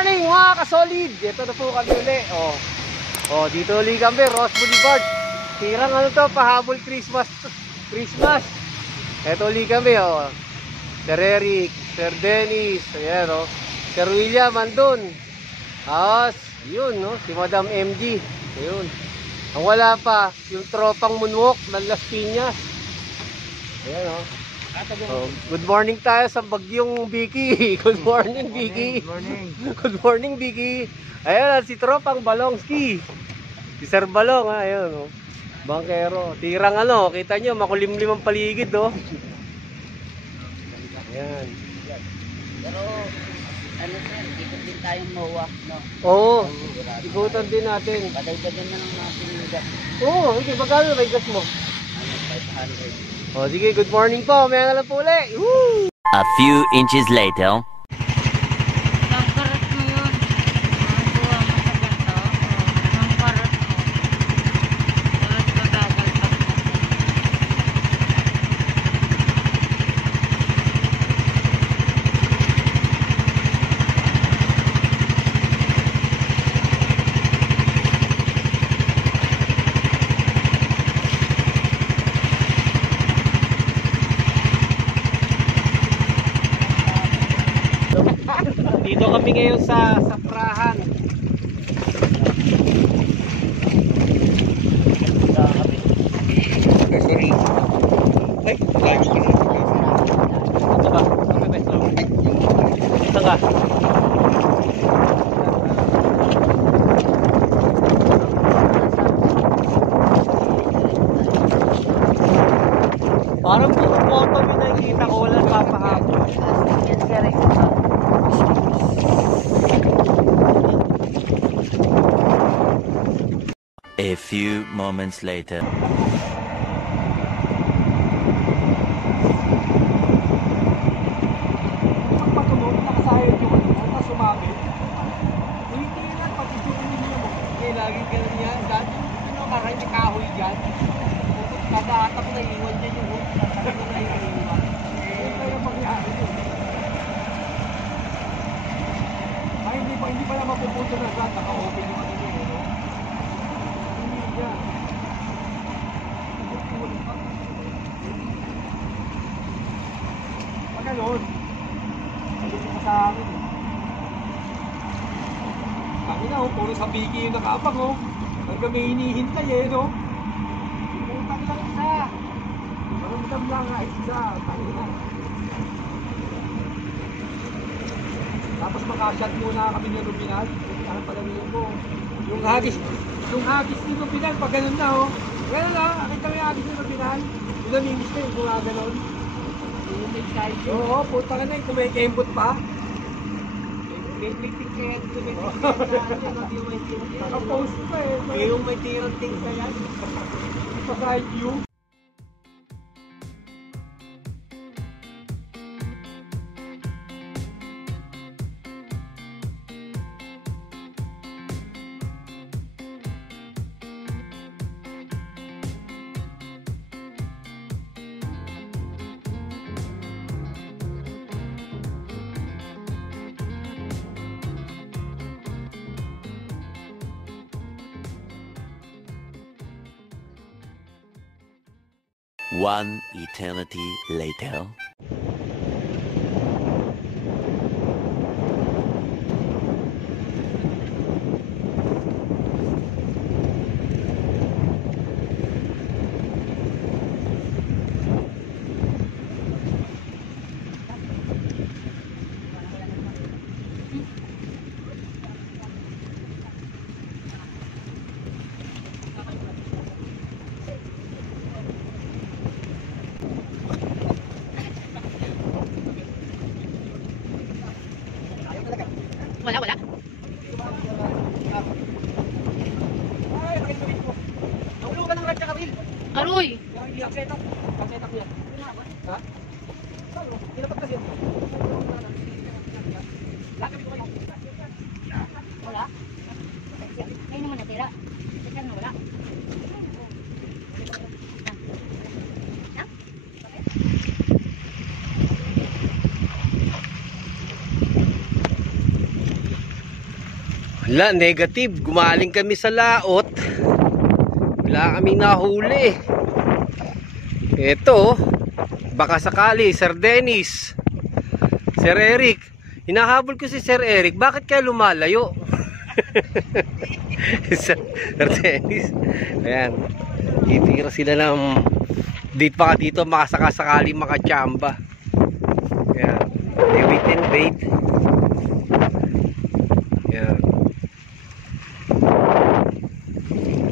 morning mga kasolid. Ito na po kami uli. Dito uli kami, Ross Boulevard. Tirang ano to, pahabol Christmas. Ito uli kami, Sir Eric, Sir Dennis, ayan, Sir William andun. Yun, si Madam MG. Ayun. Ang wala pa, yung tropang moonwalk ng Las Piñas. Ayan, good morning tayo sa bagyong Vicky. Good morning, Vicky. Good morning, Vicky. Ayan, si tropang Balongski. Si Sir Balong, ayun, bangkero. Tirang kita nyo, makulimlim ang paligid, Ayan. Pero, ikot din tayong MOA, no? Oo, ikutan din natin. Padagdagan na lang natin yung gas. Oo, okay, magkano may gas mo? 500. Sige, good morning po. May na lang po ulit. Woo! A few inches later. Ang karat mo yun. Ang buwa mo sa ganito. Ang karat mo. Karat matagal pa. Dito kami ngayon sa Prahan. Sorry. Ay, live ko na. Ito ba? Okay, beso. Ito ka. Parang puro photo yung nakikita ko. Walang papahapon. Yan, sir. A few moments later. Pagpatunog, nakasayod yung tapos sumabit. Hindi lang, pati yung niya mo. Kaya lagi ka lang yan. Dati yung karay may kahoy dyan. Kabahatap na iwan dyan yung hook. Tatapos na iwan. Kaya mangyari yun. Ay, hindi pa lang mapupunto na saan. Naka-open yung ano yun. Hindi dyan. Pag ganun, nandito ka sa akin. Kami na, puro sa Biki yung nakapag, Hanggang may hinihintay, Putang lang isa. Maramdam lang nga isa. Tangina. Tapos makashot muna kami ng Rubinal. Ano pala niyo po? Yung hagis ni Rubinal, pag ganun na, Ganun na, nakita mo yung hagis ni Rubinal. Yung namimiss na yung gumaganon. Oo, puta ka na, kumikembot pa. May picture kaya dito may picture. Naka-post pa yung may tirang things na yan. Ipasahid you. One eternity later. Wala. Ay, nakikita mo. Naulo ka ng radya ka, Will. Aroy! Pagsetak mo yan. Ha? Kinapat kasi yan. Wala? Ngayon naman natira. Saan na wala? Wala, negative. Gumaling kami sa laot. Wala kami nahuli. Ito, baka sakali, Sir Dennis, Sir Eric. Hinahabol ko si Sir Eric. Bakit kaya lumalayo? Sir Dennis. Ayan. Titira sila ng dito pa dito makasakasakali makachamba. Ayan. They wait and bait. Ayan.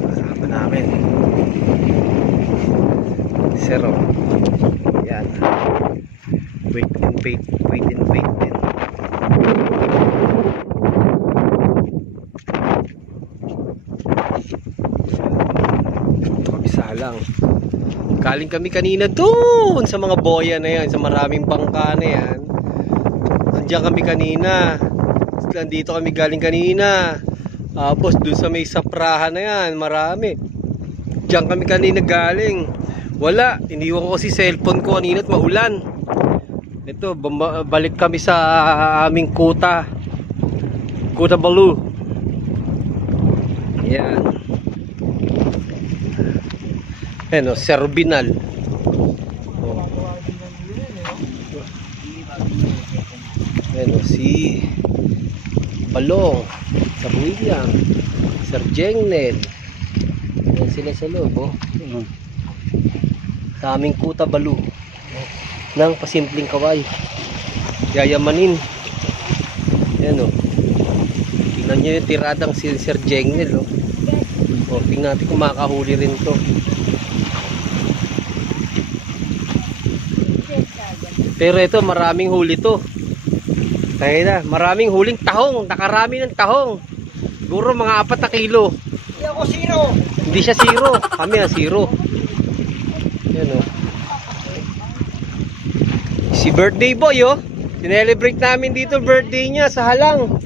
Kasama namin. Zero. Ayan. Wait and bait. Wait and bait din. Kabisa lang. Galing kami kanina doon sa mga boya na yan, sa maraming bangka na yan. Nandiyan kami kanina. Nandito kami galing kanina. Tapos doon sa may saprahan na yan, marami. Diyan kami kanina galing. Wala, iniwan ko kasi cellphone ko kanina at maulan. Ito, balik kami sa aming kuta. Kuta Balu. Yan. Ano, Serbinal. Oh. Ano, si Balong, Sir William, Sir Jengnel. Yan sila sa loob, oh. Sa aming Kuta Balu. Nang pasimpleng kaway. Yayamanin. Yan, oh. Tingnan nyo yung tiradang si Sir Jengnel, oh. Oh, tingnan natin kung makakahuli rin to. Pero ito, maraming huli to. Kaya na, maraming huling tahong. Nakarami ng tahong. Siguro mga 4 na kilo. Hindi ako zero. Hindi siya zero. Kami ang zero. Yan o. Si birthday boy o. Sinelebrate namin dito birthday niya sa Halang.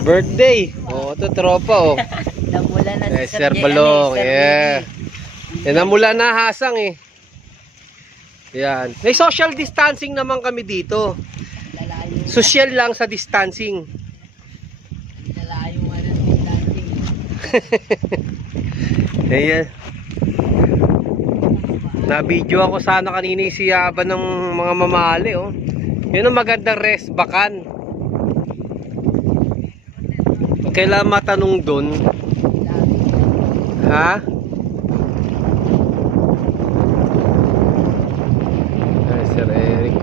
Birthday. O, ito tropa o. Namula na si Sir Balong. Yeah. Namula na hasang eh. Yan. May social distancing naman kami dito. Social lang sa distancing. Lalayo nga ng distancing. Ayan. Na-video ako sana kanina yung siyaban ng mga mamali, oh. Yun ang magandang rest bakan. Kailangan matanong doon. Ha? Ay, Sir Eric.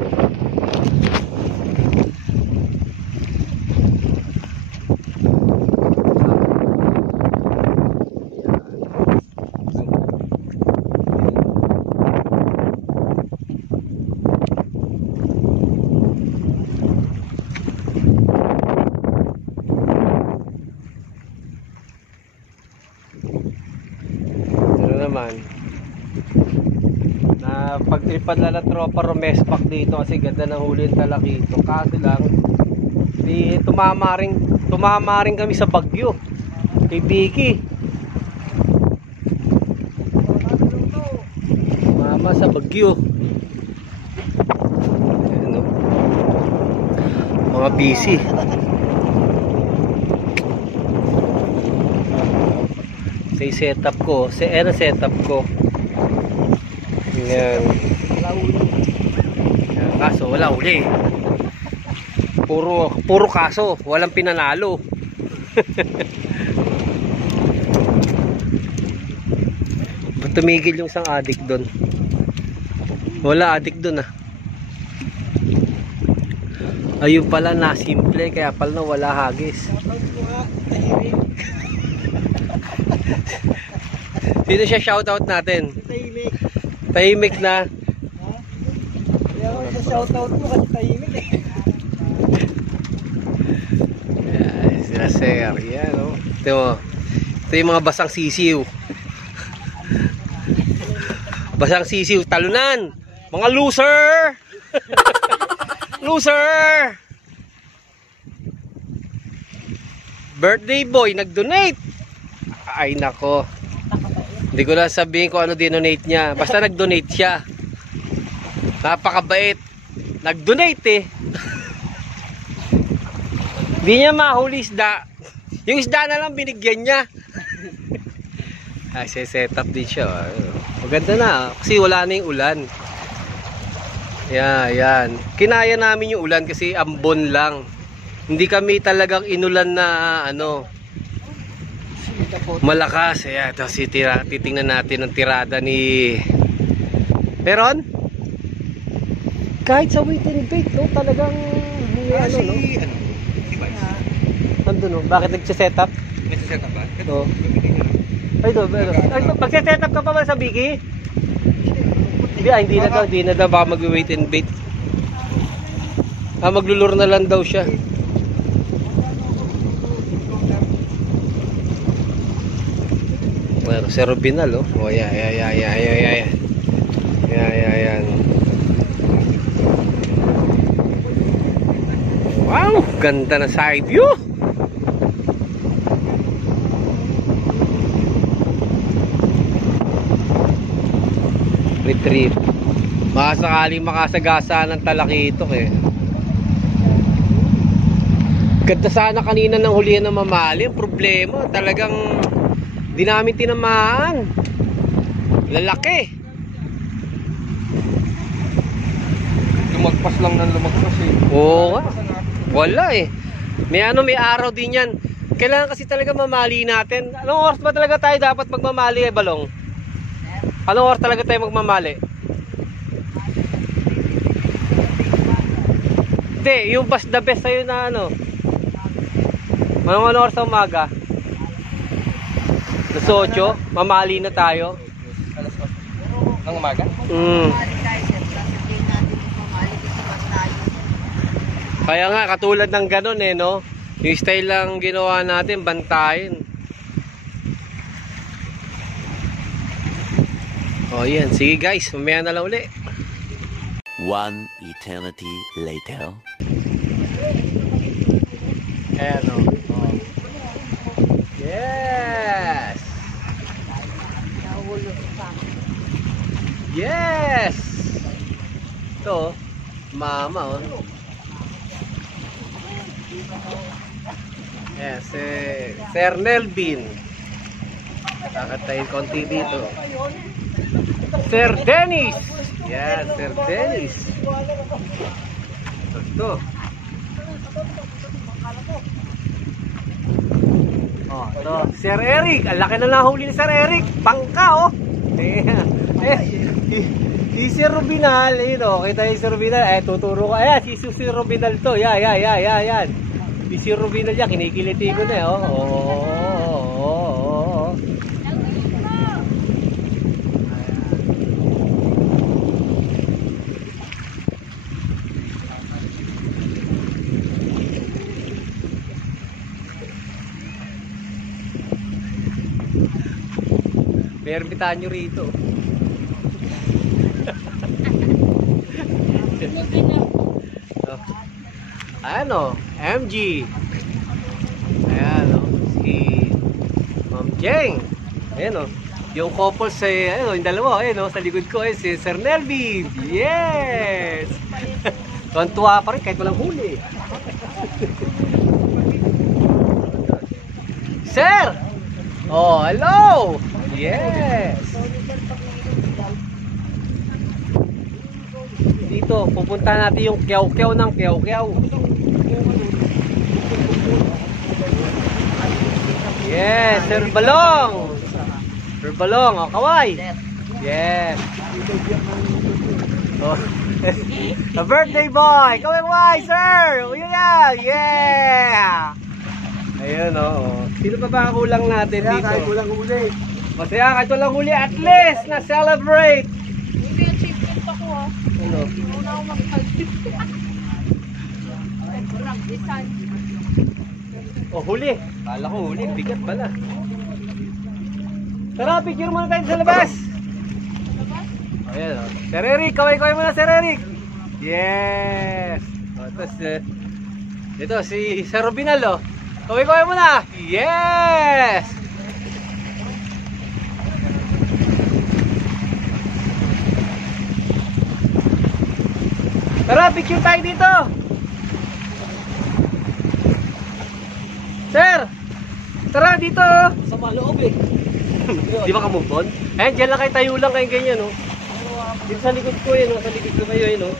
Naman na pagtripan na tropa rumespak dito kasi ganda ng huli ng talakito. Kaso lang tumama rin kami sa bagyo kay Vicky. Tumama sa bagyo. Ano? Mga busy. Yung setup ko, setup ko. Yan. Kaso wala uli. Puro kaso, walang pinanalo. Ba't tumigil yung isang adik doon? Wala adik doon ah. Ayun pala na simple kaya pala na wala hagis. Sino siya shoutout natin? Tahimik. Tahimik na. Hindi ako sa shoutout mo kasi tahimik eh. Yeah, sila Sir. Yan o. Ito yung mga basang sisiw. Basang sisiw. Talunan. Mga loser. Loser. Birthday boy nag-donate. Ay nako. Hindi ko na sabihin kung ano dinonate niya. Basta nag-donate siya. Napakabait. Nag-donate eh. Hindi niya mahuli isda. Yung isda na lang binigyan niya. Set up din siya. Maganda na kasi wala na yung ulan. Yan. Kinaya namin yung ulan kasi ambon lang. Hindi kami talagang inulan na malakas. Ayan, ito titingnan natin ang tirada ni Meron? Kahit sa weight and bait, no? Talagang Nandun, no? Bakit nagsiset up? Nagsiset up ba? Oo. Ay, ito. Magsiset up ka pa ba sa Biki? Hindi na daw. Baka mag-wait and bait. Maglulur na lang daw siya. Bueno, si Robinal, oh. Oh, yan. Wow, ganda na side view. Retrieve. Baka sakaling makasagasa ng talakitok eh. Ganda sana kanina ng hulihan ng mamali. Ang problema, talagang di namin tinamaan. Lalaki. Lumagpas lang ng lumagpas eh. Oo nga. Wala eh. May araw din yan. Kailangan kasi talaga mamali natin. Anong oras ba talaga tayo dapat magmamali Balong? Anong oras talaga tayo magmamali? Hindi, yung best the best sa'yo na Anong oras sa umaga? Alas 8, mamali na tayo. Alas 8 ng umaga? Kaya nga, katulad ng ganun no? Yung style lang ginawa natin, bantayin. O yan, sige guys, mamaya na lang uli. One eternity later. Ayan o. Yes! Yes! Ito, mama oh. Yes, Sir Nelvin. Kakatayin konti dito. Sir Dennis. Yan, Sir Dennis. Ito. Oh, ito. Sir Eric. Ang laki na nahuli ni Sir Eric. Pangka, oh. Si Sir Rubinal, kita yung Sir Rubinal. Tuturo ko. Ayan, si Sir Rubinal to. Yan. Si Sir Rubinal yan, kinikiliti ko na, May ermitan nyo rito. MG. Ayan si Ma'am Jeng. Ayan yung couple sa yung dalawa, sa likod ko si Sir Nelvin. Yes! Tuwa pa rin kahit walang huli. Sir! Oh, hello! Yes! Dito, pupunta natin yung kyaw-kyaw ng kyaw-kyaw. Yes, Sir Balong! Sir Balong, kaway! Yes! Oh. A birthday boy! Kaway, sir! Yeah! Ayun, Sino pa ba kulang natin dito? Kaya kulang huli. Masaya, kahit walang huli, at least na-celebrate! Hindi yung chip ako Una ako mag-chip. Huli. Kala ko huli, bigat pala. Tara, picture muna tayo sa labas. Ayan Sir Eric, kaway-kaway muna Sir Eric. Yes! Ito si Sir Rubinal, kaway-kaway muna. Yes! Tara, picture tayo dito. Sir, dito! Oh. Sa maloob eh. Di ba ka-move on? Ayan, dyan lang kayo, tayo lang kayo ganyan, no? Dito sa likod ko yun, no? Sa likod ko kayo yun, no?